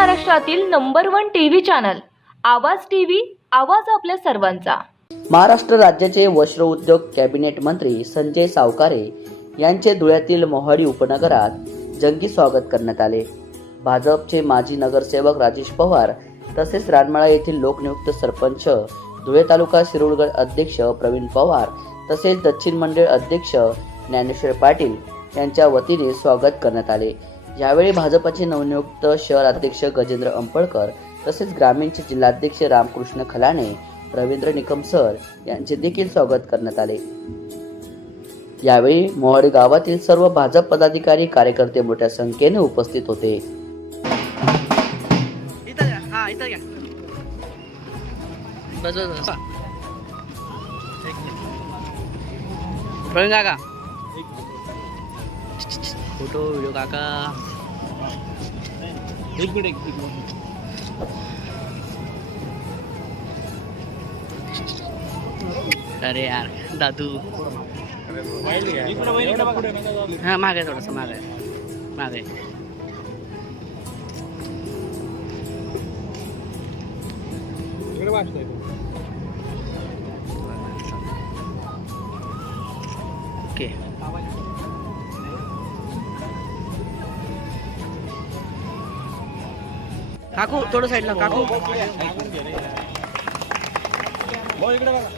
महाराष्ट्रातील number one TV channel Awaaz TV Awaaz आपल्या सर्वांचा. महाराष्ट्र राज्याचे वस्त्र उद्योग कॅबिनेट मंत्री संजय सावकारे यांचे धुळ्यातील मोहाडी उपनगरात जंगी स्वागत करण्यात आले. भाजपचे माजी नगरसेवक राजेश पवार तसेच रानमाळा येथील लोकनियुक्त सरपंच धुळे तालुका शिरूरगड अध्यक्ष प्रवीण पवार तसेच दक्षिण मंडळ अध्यक्ष ज्ञानेश्वर पाटील यांच्या वतीने स्वागत करण्यात आले. यावेळी भाजपचे नवनियुक्त शहर अध्यक्ष गजेंद्र अंपळकर तसेच ग्रामीणचे जिल्हाध्यक्ष रामकृष्ण खलाणे रवींद्र निकम सर यांचे देखील स्वागत करण्यात आले. यावेळी मोहाडी गावातील सर्व भाजप पदाधिकारी कार्यकर्ते मोठ्या संख्येने उपस्थित होते. फोटो व्हिडिओ काका. एक मिनिट एक मिनिट. अरे यार दादू. इकडे वहिनी हा माग आहे थोडंसं माग. आहे माग आहे काकू थोडं साईडला काकू. भाऊ इकडे बघा.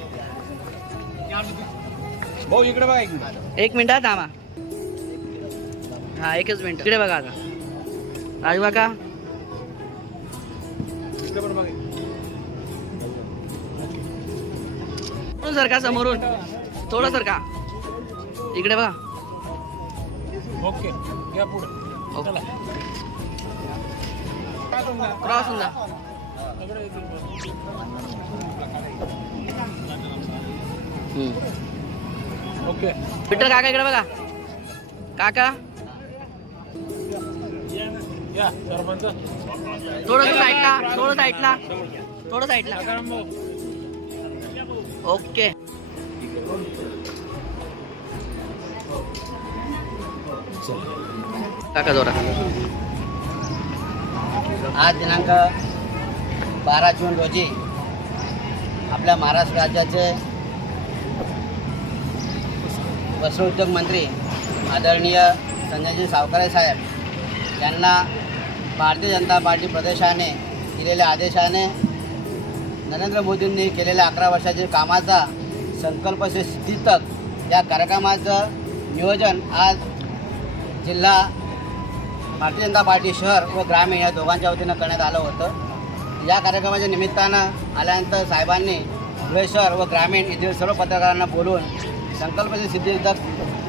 भाऊ इकडे बघा एक मिनिट. एक मिनिट हा थांबा. हा एकच मिनिट. इकडे बघा आता. राजू काका. बघा थोडं सरका समोरून. थोडं सरका. इकडे बघा. ओके या पुढे. क्रॉस. ओके विठ्ठल काका इकडे बघा काका थोडं साईडला थोडं साईडला थोडं साईडला ओके काका जोरा आज दिनांक बारा जून रोजी आपल्या महाराष्ट्र राज्याचे वस्त्रोद्योग मंत्री आदरणीय संजयजी सावकारे साहेब यांना भारतीय जनता पार्टी प्रदेशाने दिलेल्या आदेशाने नरेंद्र मोदींनी केलेल्या अकरा वर्षाच्या कामाचा संकल्प से सिद्धी तक या कार्यक्रमाचं नियोजन आज जिल्हा भारतीय जनता पार्टी शहर व ग्रामीण या दोघांच्या वतीनं करण्यात आलं होतं. या कार्यक्रमाच्या निमित्तानं आल्यानंतर साहेबांनी धुळे शहर व ग्रामीण येथील सर्व पत्रकारांना बोलून संकल्पचे सिद्धीचा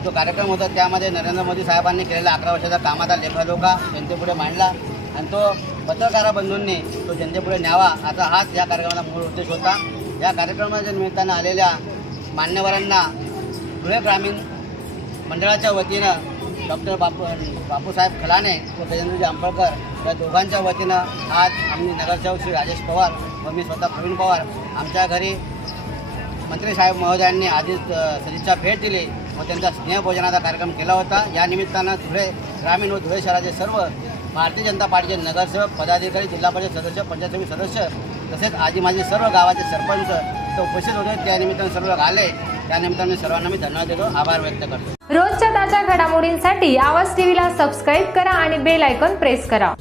जो कार्यक्रम होता त्यामध्ये नरेंद्र मोदी साहेबांनी केलेल्या अकरा वर्षाचा कामाचा लेखाजोखा जनतेपुढे मांडला आणि तो पत्रकार बंधूंनी तो जनतेपुढे न्यावा असा हाच या कार्यक्रमाचा मूळ उद्देश होता. या कार्यक्रमाच्या निमित्तानं आलेल्या मान्यवरांना धुळे ग्रामीण मंडळाच्या वतीनं डॉक्टर बापू बापूसाहेब खलाने व गजेंद्रजी आंबळकर या दोघांच्या वतीनं आज आम्ही नगरसेवक श्री राजेश पवार व मी स्वतः प्रवीण पवार आमच्या घरी मंत्री साहेब महोदयांनी आधीच सदिच्छा भेट दिली व त्यांचा स्नेहभोजनाचा कार्यक्रम केला होता. या निमित्तानं धुळे ग्रामीण व धुळे शहराचे सर्व भारतीय जनता पार्टीचे नगरसेवक पदाधिकारी जिल्हा परिषद सदस्य पंचायत समिती सदस्य तसेच आजी माझे सर्व गावाचे सरपंच ते उपस्थित होते. त्यानिमित्तानं सर्व आले. त्यानिमित्ताने सर्वांना मी धन्यवाद देतो. आभार व्यक्त करतो. रोजच्या ताज्या घडामोडींसाठी आवाज टीव्हीला सबस्क्राईब करा आणि बेल आयकॉन प्रेस करा.